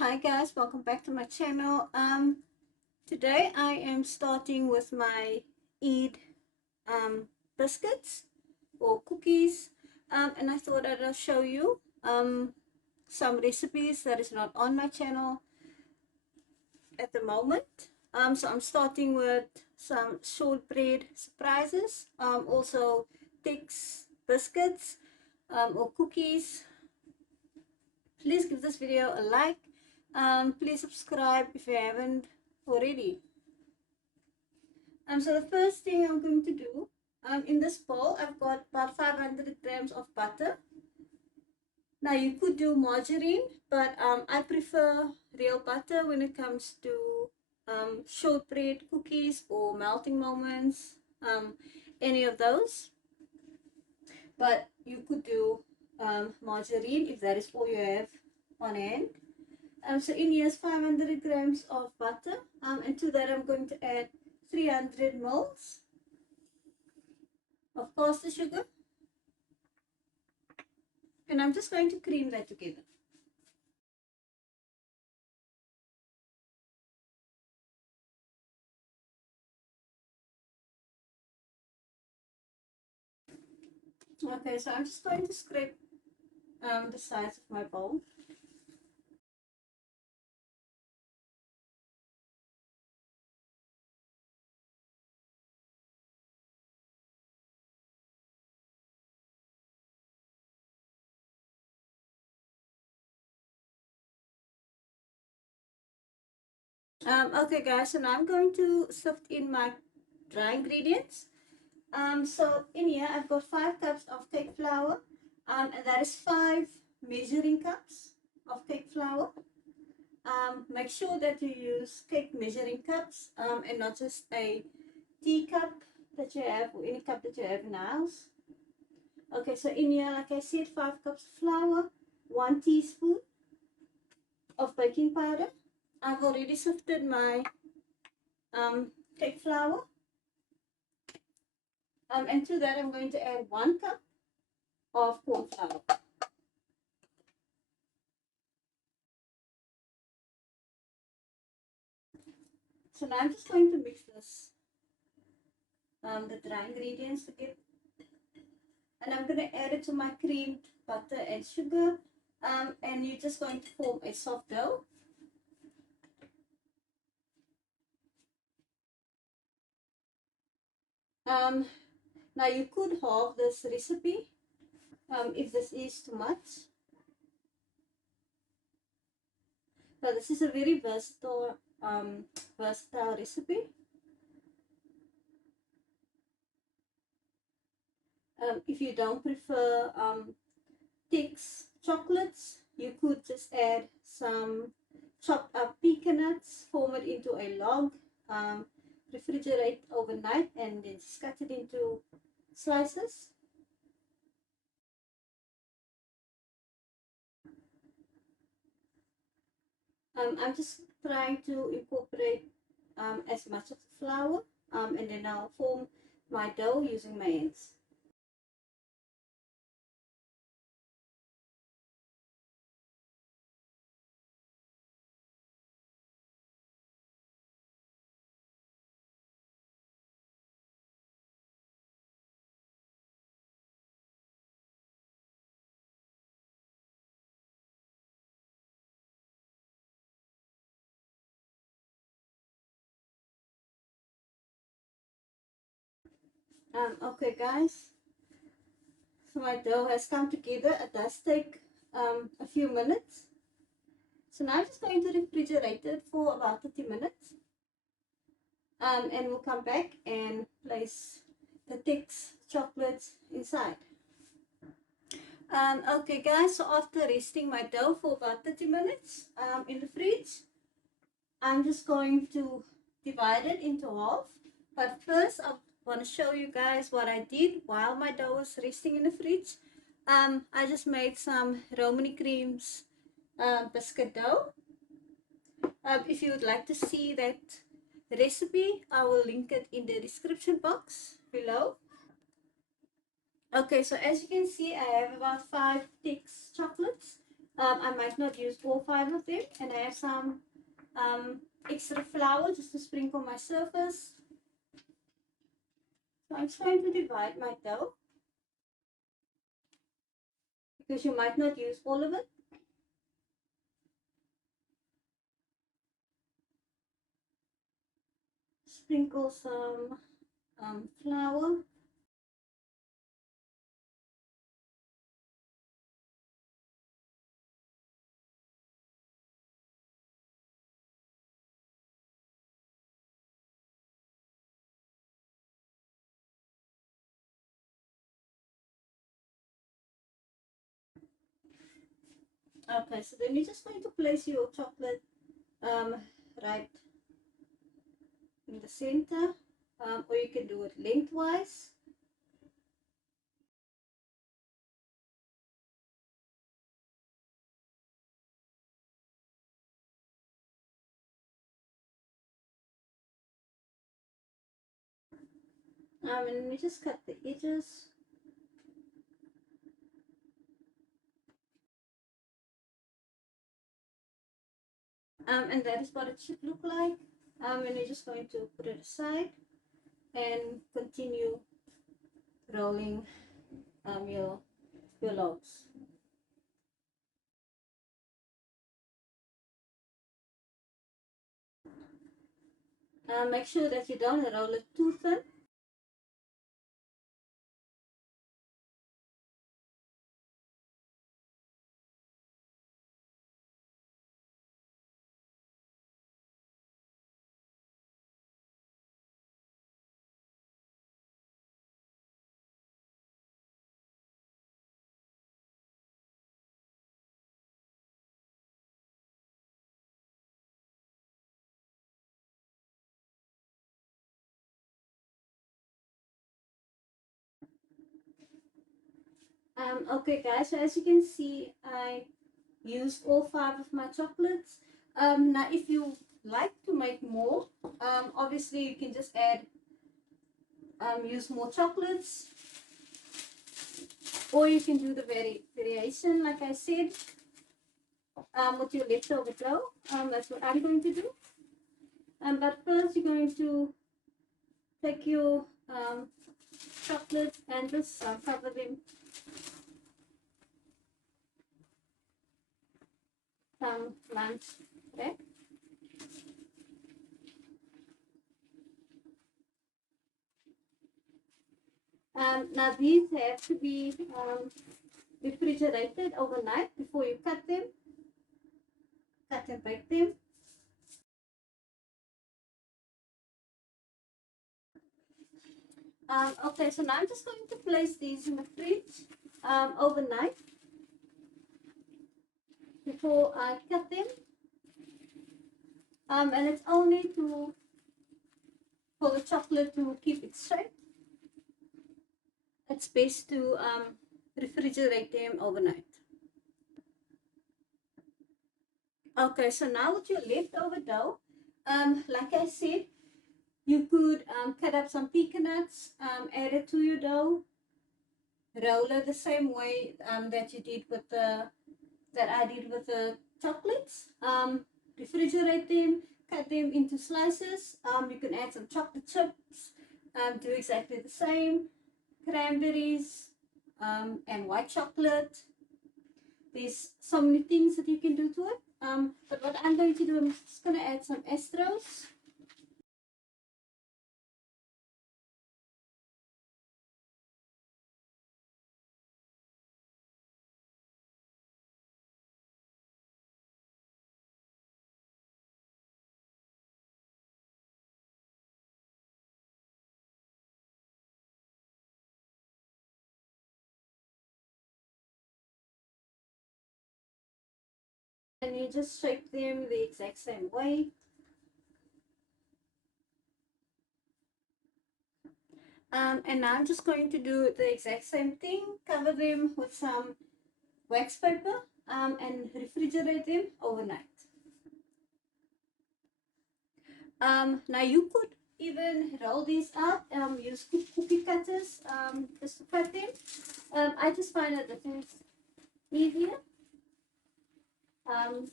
Hi guys, welcome back to my channel. Today I am starting with my Eid biscuits or cookies, and I thought I'd show you some recipes that is not on my channel at the moment. So I'm starting with some shortbread surprises, also Tix biscuits or cookies. Please give this video a like. Please subscribe if you haven't already. So the first thing I'm going to do, in this bowl I've got about 500 grams of butter. Now you could do margarine, but I prefer real butter when it comes to shortbread cookies or melting moments, any of those. But you could do margarine if that is all you have on hand. So in here is 500 grams of butter, and to that I'm going to add 300 ml of caster sugar, and I'm just going to cream that together. Okay, so I'm just going to scrape the sides of my bowl. Okay guys, so now I'm going to sift in my dry ingredients. So in here I've got 5 cups of cake flour, and that is 5 measuring cups of cake flour. Make sure that you use cake measuring cups and not just a teacup that you have or any cup that you have in the house. Okay, so in here, like I said, 5 cups of flour, 1 teaspoon of baking powder. I've already sifted my cake flour. And to that, I'm going to add 1 cup of corn flour. So now I'm just going to mix this, the dry ingredients together. And I'm going to add it to my creamed butter and sugar. And you're just going to form a soft dough. Now you could halve this recipe if this is too much. Now this is a very versatile recipe. If you don't prefer Tix chocolates, you could just add some chopped up pecan nuts, form it into a log, refrigerate overnight, and then just cut it into slices. I'm just trying to incorporate as much of the flour, and then I'll form my dough using my hands. Okay guys, so my dough has come together. It does take a few minutes. So now I'm just going to refrigerate it for about 30 minutes. And we'll come back and place the Tix chocolates inside. Okay guys, so after resting my dough for about 30 minutes in the fridge, I'm just going to divide it into half. But first I want to show you guys what I did while my dough was resting in the fridge. I just made some Romani creams biscuit dough. If you would like to see that recipe, I will link it in the description box below. Okay, so as you can see, I have about 5 Tix chocolates. I might not use all 5 of them, and I have some extra flour just to sprinkle my surface. So I'm just going to divide my dough because you might not use all of it. Sprinkle some flour. Okay, so then you're just going to place your chocolate right in the center, or you can do it lengthwise. And we just cut the edges. And that is what it should look like. And we're just going to put it aside and continue rolling your loaves. Make sure that you don't roll it too thin. Okay guys, so as you can see, I used all 5 of my chocolates. Now if you like to make more, obviously you can just add use more chocolates, or you can do the variation like I said, with your leftover dough. That's what I'm going to do. But first you're going to take your chocolates and just cover them lunch bread. Now these have to be refrigerated overnight before you cut and bake them. Okay, so now I'm just going to place these in the fridge overnight before I cut them. And it's only for the chocolate to keep its shape. It's best to refrigerate them overnight. Okay, so now with your leftover dough, like I said, you could cut up some pecan nuts, add it to your dough, roll it the same way that you did with that I did with the chocolates. Refrigerate them, cut them into slices. You can add some chocolate chips, do exactly the same. Cranberries and white chocolate. There's so many things that you can do to it. But what I'm going to do, I'm just going to add some esters. And you just shake them the exact same way. And now I'm just going to do the exact same thing. Cover them with some wax paper and refrigerate them overnight. Now you could even roll these up, use cookie cutters just to cut them. I just find that this is easier. And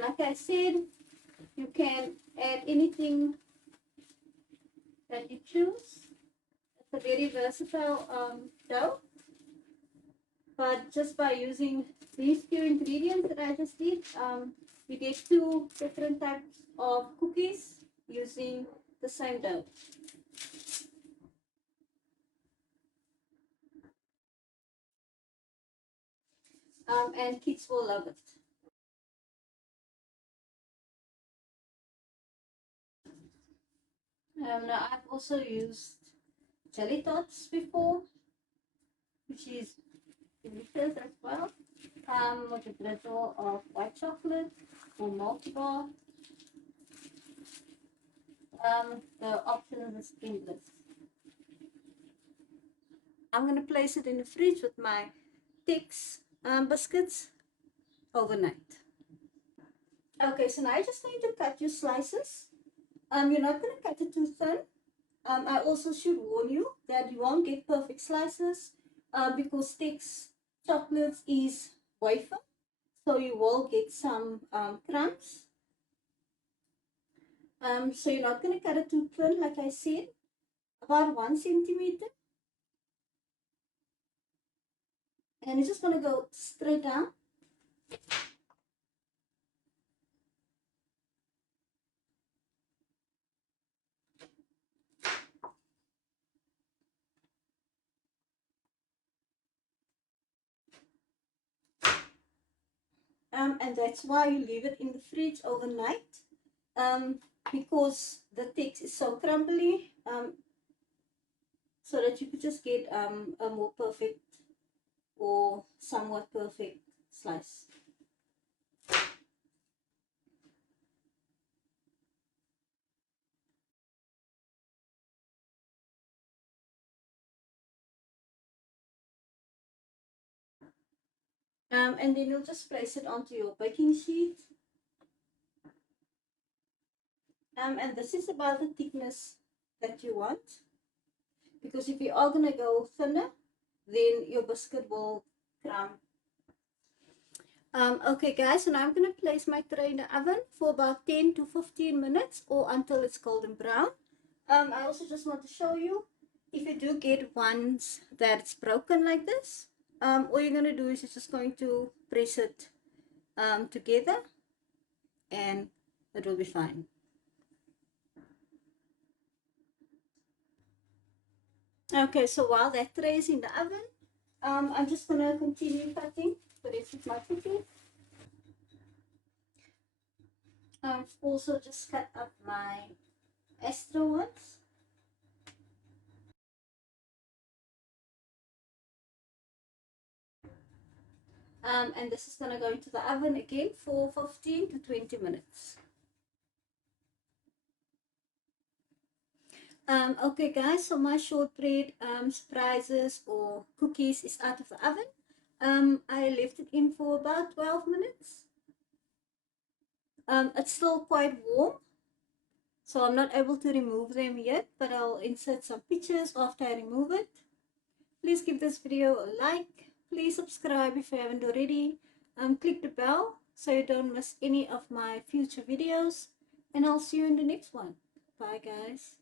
like I said, you can add anything that you choose. It's a very versatile dough. But just by using these few ingredients that I just did, we get two different types of cookies using the same dough. And kids will love it. Now I've also used jelly tots before, which is delicious as well. With a drizzle of white chocolate or milk bar. The options is endless. I'm going to place it in the fridge with my Tix biscuits overnight. Okay, so now you're just going to cut your slices. You're not going to cut it too thin. I also should warn you that you won't get perfect slices because Tix chocolates is wafer, so you will get some crumbs. So you're not going to cut it too thin, like I said, about 1 centimeter. And you're just going to go straight down. And that's why you leave it in the fridge overnight, because the text is so crumbly, so that you could just get a more perfect or somewhat perfect slice. And then you'll just place it onto your baking sheet. And this is about the thickness that you want, because if you are going to go thinner, then your biscuit will crumb. Okay guys, so now I'm going to place my tray in the oven for about 10 to 15 minutes or until it's golden brown. I also just want to show you, if you do get ones that's broken like this, all you're going to do is you're just going to press it together and it will be fine. Okay, so while that tray is in the oven, I'm just going to continue cutting the rest of my cookies. I've also just cut up my extra ones. And this is going to go into the oven again for 15 to 20 minutes. Okay guys, so my shortbread surprises or cookies is out of the oven. I left it in for about 12 minutes. It's still quite warm, so I'm not able to remove them yet, but I'll insert some pictures after I remove it. Please give this video a like. Please subscribe if you haven't already. Click the bell so you don't miss any of my future videos. And I'll see you in the next one. Bye guys.